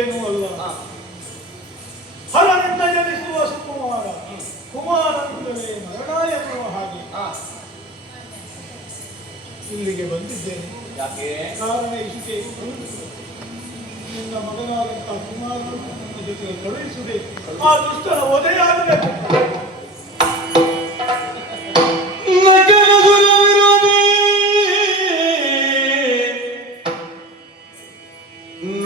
ಬೇರೇನೂ ಅಲ್ಲ. ಹರನಿಂದ ಜನಿಸುವ ಸುಕುಮಾರ, ಕುಮಾರನಿಂದಲೇ ಮರಣ ಎನ್ನುವ ಹಾಗೆ ಇಲ್ಲಿಗೆ ಬಂದಿದ್ದೇನೆ. ಯಾಕೆ? ಕಾರಣ ಇಷ್ಟೇ, ನಿನ್ನ ಮಗನಾದಂತಹ ಕುಮಾರನು ನನ್ನ ಜೊತೆ ಕಳುಹಿಸಬೇಕು. ಆ ದುಷ್ಟರ ವಧೆಯಾಗಬೇಕು.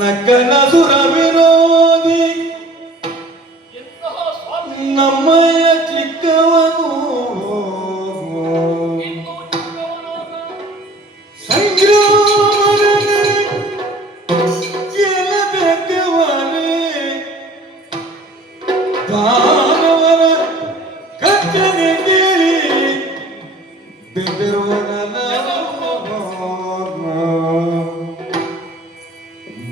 ನಕನಸುರ ವಿರೋಧಿ ನಮ್ಮಯ್ಯ ಚಿಕ್ಕವನು ಸಂಗ್ರಾಮದಲ್ಲಿ ಗೆಲ್ಲಬೇಕವನೇ ದಾನವರ ಕತ್ತನೆ ಕೇಳಿ ಬೆದರುವನಲ್ಲ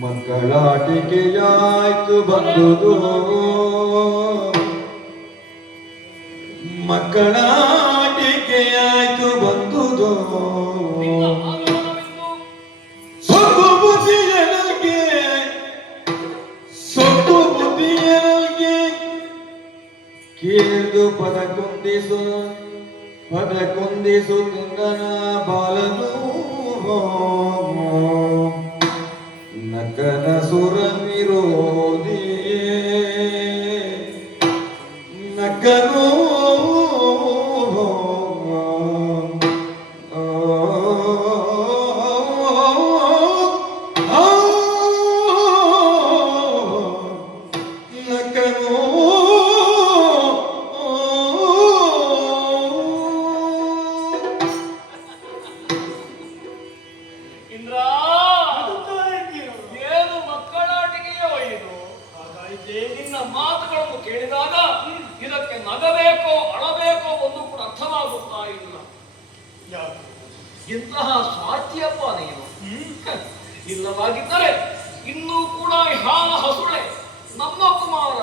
ಮಕ್ಕಳಾಟಿಕೆಯಾಯ್ತು ಬಂದುದು, ಮಕ್ಕಳಾಟಿಕೆಯಾಯ್ತು ಬಂದುದು. ಸೊಕ್ಕು ಬುದ್ಧಿಯ ನನಗೆ, ಸೊಕ್ಕು ಬುದ್ಧಿಯ ನನಗೆ ಕೇಳಿದು ಪದ ಕುಂದಿಸು ತಿಂಗನ ಬಾಲನು. ನಕನಸುರ ವಿರೋಧಿಯೇ ನಕನೋ ನಿನ್ನ ಮಾತುಗಳನ್ನು ಕೇಳಿದಾಗ ಇದಕ್ಕೆ ನಗಬೇಕೋ ಅಳಬೇಕೋ ಒಂದು ಕೂಡ ಅರ್ಥವಾಗುತ್ತಾ ಇಲ್ಲ. ಇಂತಹ ಸ್ವಾರ್ಥಿಯಪ್ಪ ನೀನು. ಇಲ್ಲವಾಗಿದ್ದರೆ ಇನ್ನೂ ಕೂಡ ಹಾಲ ಹಸುಳೆ ನಮ್ಮ ಕುಮಾರ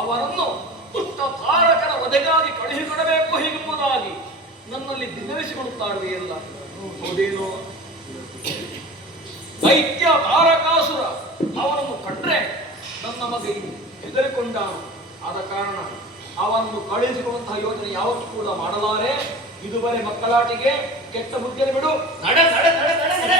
ಅವರನ್ನು ದುಷ್ಟ ತಾರಕರ ವಧೆಗಾಗಿ ಕಳುಹಿಕೊಡಬೇಕು ಹೀಗೆಂಬುದಾಗಿ ನನ್ನಲ್ಲಿ ಬಿನ್ನವಿಸಿಕೊಳ್ಳುತ್ತಾಡುವೆಯಲ್ಲ. ಹೌದೇನೋ? ದೈತ್ಯ ತಾರಕಾಸುರ ಅವರನ್ನು ಕಂಡ್ರೆ ನನ್ನ ಮಗ ಹೆದರಿಕೊಂಡಾನು. ಆದ ಕಾರಣ ಅವನ್ನು ಕಳುಹಿಸಿಕೊಳ್ಳುವಂತಹ ಯೋಜನೆ ಯಾವತ್ತೂ ಕೂಡ ಮಾಡಲಾರೆ. ಇದುವರೆ ಮಕ್ಕಳಾಟಿಗೆ ಕೆಟ್ಟ ಬುದ್ಧಿಯನ್ನು ಬಿಡು. ನಡೆ ನಡೆ ನಡೆ ನಡೆ ನಡೆ.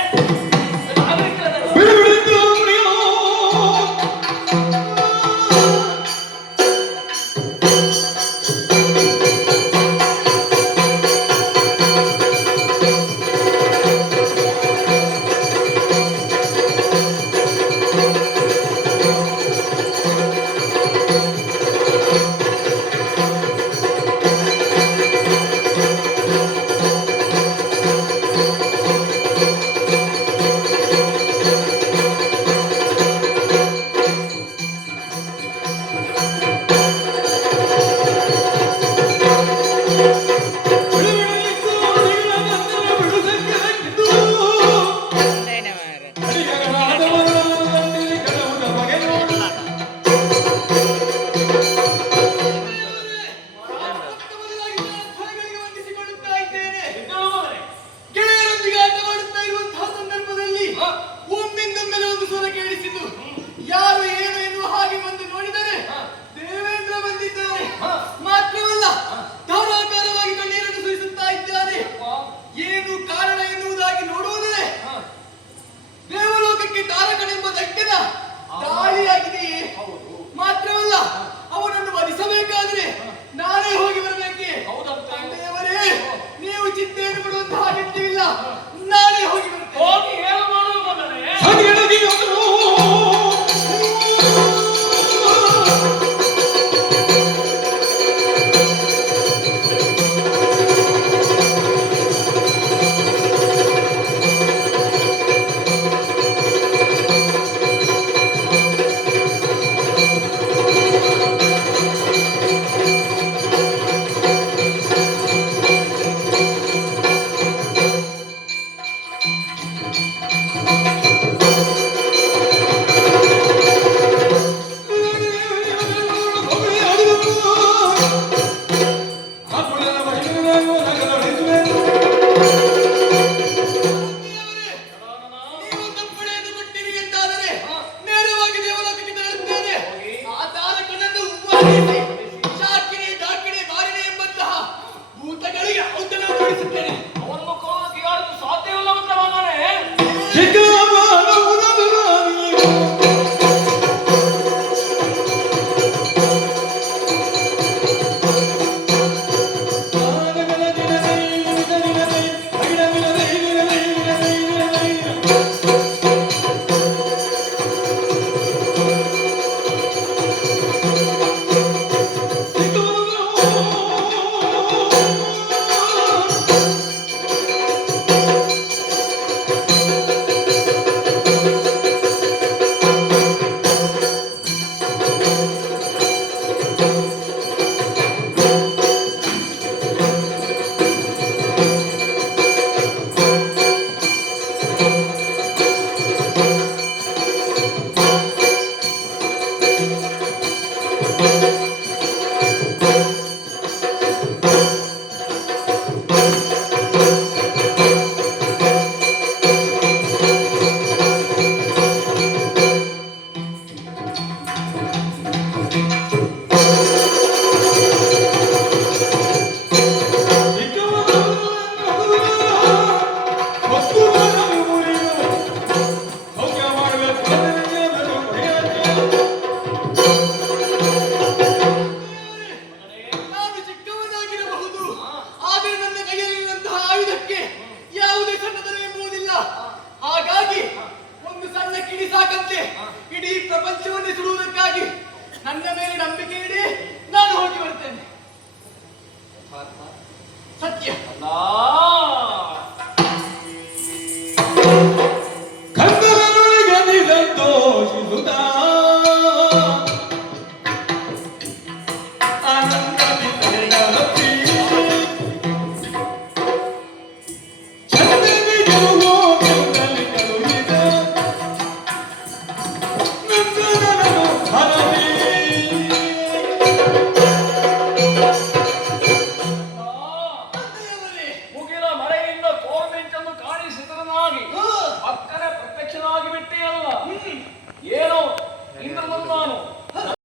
ಕಂದ